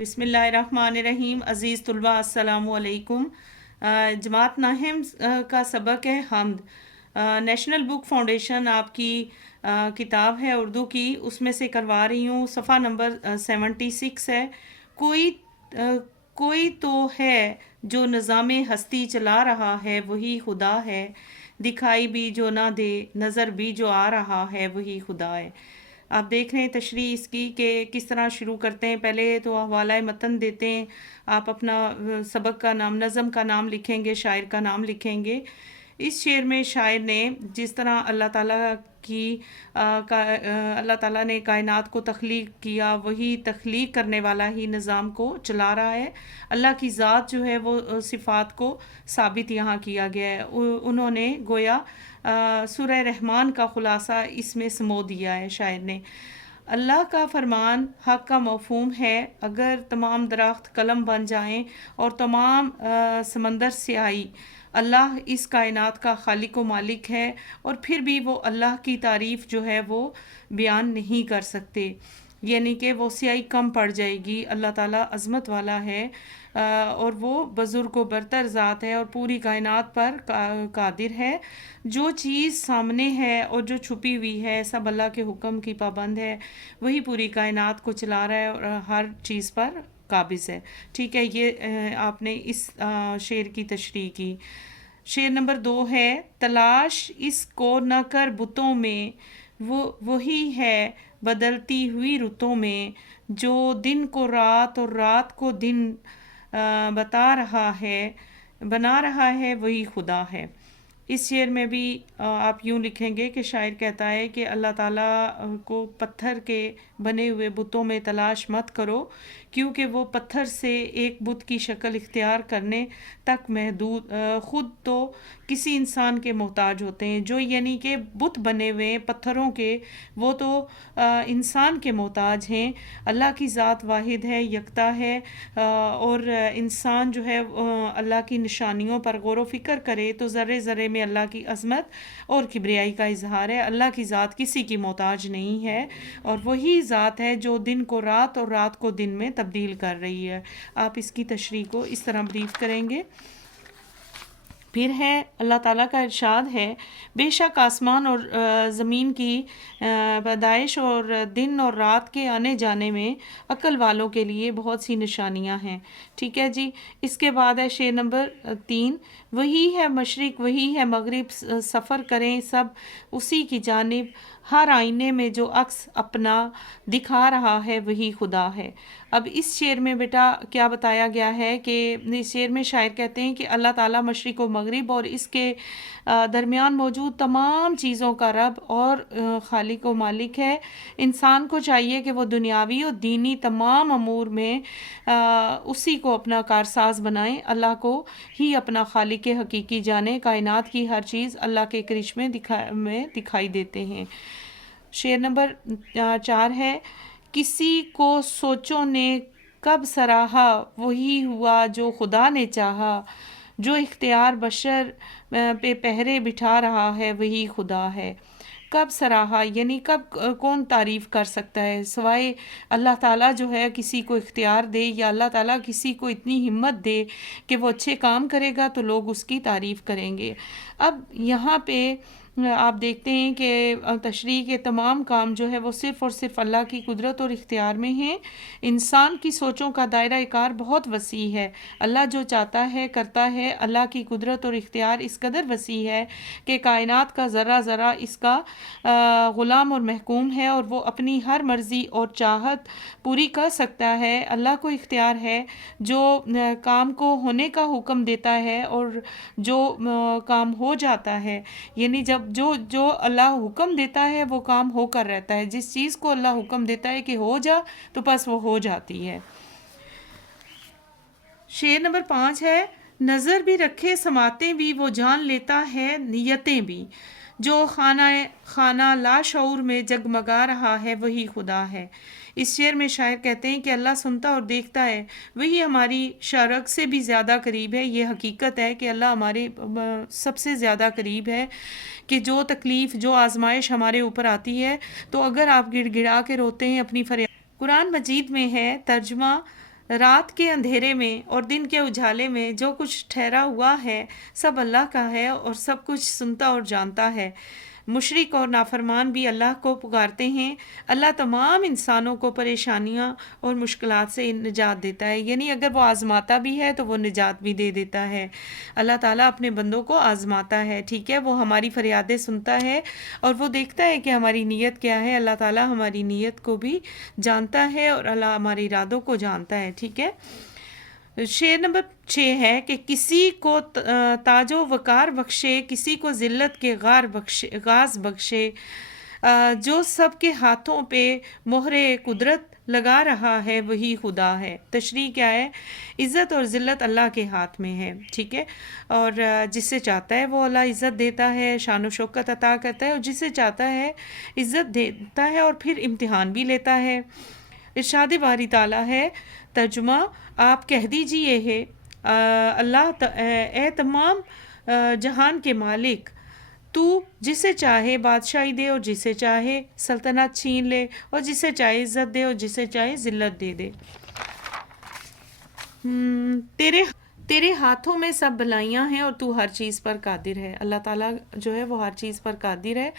بسم اللہ الرحمن الرحیم۔ عزیز طلباء السلام علیکم۔ جماعت ناہم کا سبق ہے حمد۔ نیشنل بک فاؤنڈیشن آپ کی کتاب ہے اردو کی، اس میں سے کروا رہی ہوں۔ صفحہ نمبر 76 ہے۔ کوئی تو ہے جو نظام ہستی چلا رہا ہے، وہی خدا ہے۔ دکھائی بھی جو نہ دے، نظر بھی جو آ رہا ہے، وہی خدا ہے۔ آپ دیکھ رہے ہیں تشریح اس کی کہ کس طرح شروع کرتے ہیں۔ پہلے تو حوالہ متن دیتے ہیں، آپ اپنا سبق کا نام، نظم کا نام لکھیں گے، شاعر کا نام لکھیں گے۔ اس شعر میں شاعر نے جس طرح اللہ تعالیٰ نے کائنات کو تخلیق کیا، وہی تخلیق کرنے والا ہی نظام کو چلا رہا ہے۔ اللہ کی ذات جو ہے وہ صفات کو ثابت یہاں کیا گیا ہے۔ انہوں نے گویا سورہ رحمان کا خلاصہ اس میں سمو دیا ہے شاعر نے۔ اللہ کا فرمان حق کا مفہوم ہے، اگر تمام درخت قلم بن جائیں اور تمام سمندر سیاہی، اللہ اس کائنات کا خالق و مالک ہے، اور پھر بھی وہ اللہ کی تعریف جو ہے وہ بیان نہیں کر سکتے، یعنی کہ وہ سیاہی کم پڑ جائے گی۔ اللہ تعالیٰ عظمت والا ہے اور وہ بزرگ و برتر ذات ہے اور پوری کائنات پر قادر ہے۔ جو چیز سامنے ہے اور جو چھپی ہوئی ہے، سب اللہ کے حکم کی پابند ہے۔ وہی پوری کائنات کو چلا رہا ہے اور ہر چیز پر قابض ہے۔ ٹھیک ہے، یہ آپ نے اس شعر کی تشریح کی۔ شعر نمبر 2 ہے، تلاش اس کو نہ کر بتوں میں، وہی ہے بدلتی ہوئی رتوں میں، جو دن کو رات اور رات کو دن بنا رہا ہے، وہی خدا ہے۔ اس شعر میں بھی آپ یوں لکھیں گے کہ شاعر کہتا ہے کہ اللہ تعالیٰ کو پتھر کے بنے ہوئے بتوں میں تلاش مت کرو، کیونکہ وہ پتھر سے ایک بت کی شکل اختیار کرنے تک محدود، خود تو کسی انسان کے محتاج ہوتے ہیں۔ جو یعنی کہ بت بنے ہوئے پتھروں کے، وہ تو انسان کے محتاج ہیں۔ اللہ کی ذات واحد ہے، یکتا ہے، اور انسان جو ہے اللہ کی نشانیوں پر غور و فکر کرے تو ذرے ذرے میں اللہ کی عظمت اور کبریائی کا اظہار ہے۔ اللہ کی ذات کسی کی محتاج نہیں ہے، اور وہی ذات ہے جو دن کو رات اور رات کو دن میں تبدیل کر رہی ہے۔ آپ اس کی تشریح کو اس طرح بریف کریں گے۔ پھر ہے اللہ تعالیٰ کا ارشاد ہے، بے شک آسمان اور زمین کی پیدائش اور دن اور رات کے آنے جانے میں عقل والوں کے لیے بہت سی نشانیاں ہیں۔ ٹھیک ہے جی۔ اس کے بعد ہے شعر نمبر 3، وہی ہے مشرق وہی ہے مغرب، سفر کریں سب اسی کی جانب، ہر آئینے میں جو عکس اپنا دکھا رہا ہے، وہی خدا ہے۔ اب اس شعر میں بیٹا کیا بتایا گیا ہے کہ اس شعر میں شاعر کہتے ہیں کہ اللہ تعالیٰ مشرق و مغرب اور اس کے درمیان موجود تمام چیزوں کا رب اور خالق و مالک ہے۔ انسان کو چاہیے کہ وہ دنیاوی اور دینی تمام امور میں اسی کو اپنا کارساز بنائیں، اللہ کو ہی اپنا خالق حقیقی جانے۔ کائنات کی ہر چیز اللہ کے کرشمے میں دکھائی دیتے ہیں۔ شعر نمبر 4 ہے، کسی کو سوچوں نے کب سراہا، وہی ہوا جو خدا نے چاہا، جو اختیار بشر پہ پہرے بٹھا رہا ہے، وہی خدا ہے۔ کب سراہا یعنی کب کون تعریف کر سکتا ہے سوائے اللہ تعالیٰ جو ہے کسی کو اختیار دے، یا اللہ تعالیٰ کسی کو اتنی ہمت دے کہ وہ اچھے کام کرے گا تو لوگ اس کی تعریف کریں گے۔ اب یہاں پہ آپ دیکھتے ہیں کہ تشریح کے تمام کام جو ہے وہ صرف اور صرف اللہ کی قدرت اور اختیار میں ہیں۔ انسان کی سوچوں کا دائرہ کار بہت وسیع ہے، اللہ جو چاہتا ہے کرتا ہے۔ اللہ کی قدرت اور اختیار اس قدر وسیع ہے کہ کائنات کا ذرہ ذرہ اس کا غلام اور محکوم ہے، اور وہ اپنی ہر مرضی اور چاہت پوری کر سکتا ہے۔ اللہ کو اختیار ہے، جو کام کو ہونے کا حکم دیتا ہے اور جو کام ہو جاتا ہے، یعنی جب جو اللہ حکم دیتا ہے وہ کام ہو کر رہتا ہے۔ جس چیز کو اللہ حکم دیتا ہے کہ ہو جا تو بس وہ ہو جاتی ہے۔ شعر نمبر 5 ہے، نظر بھی رکھے سماعتیں بھی، وہ جان لیتا ہے نیتیں بھی، جو خانہ لاشعور میں جگمگا رہا ہے، وہی خدا ہے۔ اس شعر میں شاعر کہتے ہیں کہ اللہ سنتا اور دیکھتا ہے، وہی ہماری شرک سے بھی زیادہ قریب ہے۔ یہ حقیقت ہے کہ اللہ ہمارے سب سے زیادہ قریب ہے، کہ جو تکلیف جو آزمائش ہمارے اوپر آتی ہے تو اگر آپ گڑ گڑا کے روتے ہیں اپنی فریاد، قرآن مجید میں ہے ترجمہ رات کے اندھیرے میں اور دن کے اجالے میں جو کچھ ٹھہرا ہوا ہے سب اللہ کا ہے اور سب کچھ سنتا اور جانتا ہے۔ مشرک اور نافرمان بھی اللہ کو پکارتے ہیں۔ اللہ تمام انسانوں کو پریشانیاں اور مشکلات سے نجات دیتا ہے، یعنی اگر وہ آزماتا بھی ہے تو وہ نجات بھی دے دیتا ہے۔ اللہ تعالیٰ اپنے بندوں کو آزماتا ہے، ٹھیک ہے، وہ ہماری فریادیں سنتا ہے اور وہ دیکھتا ہے کہ ہماری نیت کیا ہے۔ اللہ تعالیٰ ہماری نیت کو بھی جانتا ہے اور اللہ ہمارے ارادوں کو جانتا ہے، ٹھیک ہے۔ شعر نمبر 6 ہے کہ کسی کو تاج و وقار بخشے، کسی کو ذلت کے غاز بخشے، جو سب کے ہاتھوں پہ مہر قدرت لگا رہا ہے وہی خدا ہے۔ تشریح کیا ہے؟ عزت اور ذلت اللہ کے ہاتھ میں ہے، ٹھیک ہے، اور جسے چاہتا ہے وہ اللہ عزت دیتا ہے، شان و شوکت عطا کرتا ہے، اور جسے چاہتا ہے عزت دیتا ہے اور پھر امتحان بھی لیتا ہے۔ ارشاد باری تعالیٰ ہے، ترجمہ آپ کہہ دیجئے ہے، اے تمام جہان کے مالک، تو جسے چاہے بادشاہی دے اور جسے چاہے سلطنت چھین لے، اور جسے چاہے عزت دے اور جسے چاہے ذلت دے دے۔ تیرے ہاتھوں میں سب بلائیاں ہیں اور تو ہر چیز پر قادر ہے۔ اللہ تعالیٰ جو ہے وہ ہر چیز پر قادر ہے۔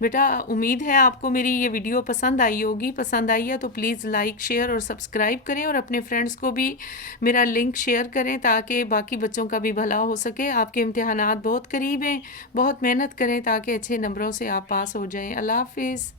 بیٹا امید ہے آپ کو میری یہ ویڈیو پسند آئی ہوگی، پسند آئی ہے تو پلیز لائک شیئر اور سبسکرائب کریں، اور اپنے فرینڈس کو بھی میرا لنک شیئر کریں تاکہ باقی بچوں کا بھی بھلا ہو سکے۔ آپ کے امتحانات بہت قریب ہیں، بہت محنت کریں تاکہ اچھے نمبروں سے آپ پاس ہو جائیں۔ اللہ حافظ۔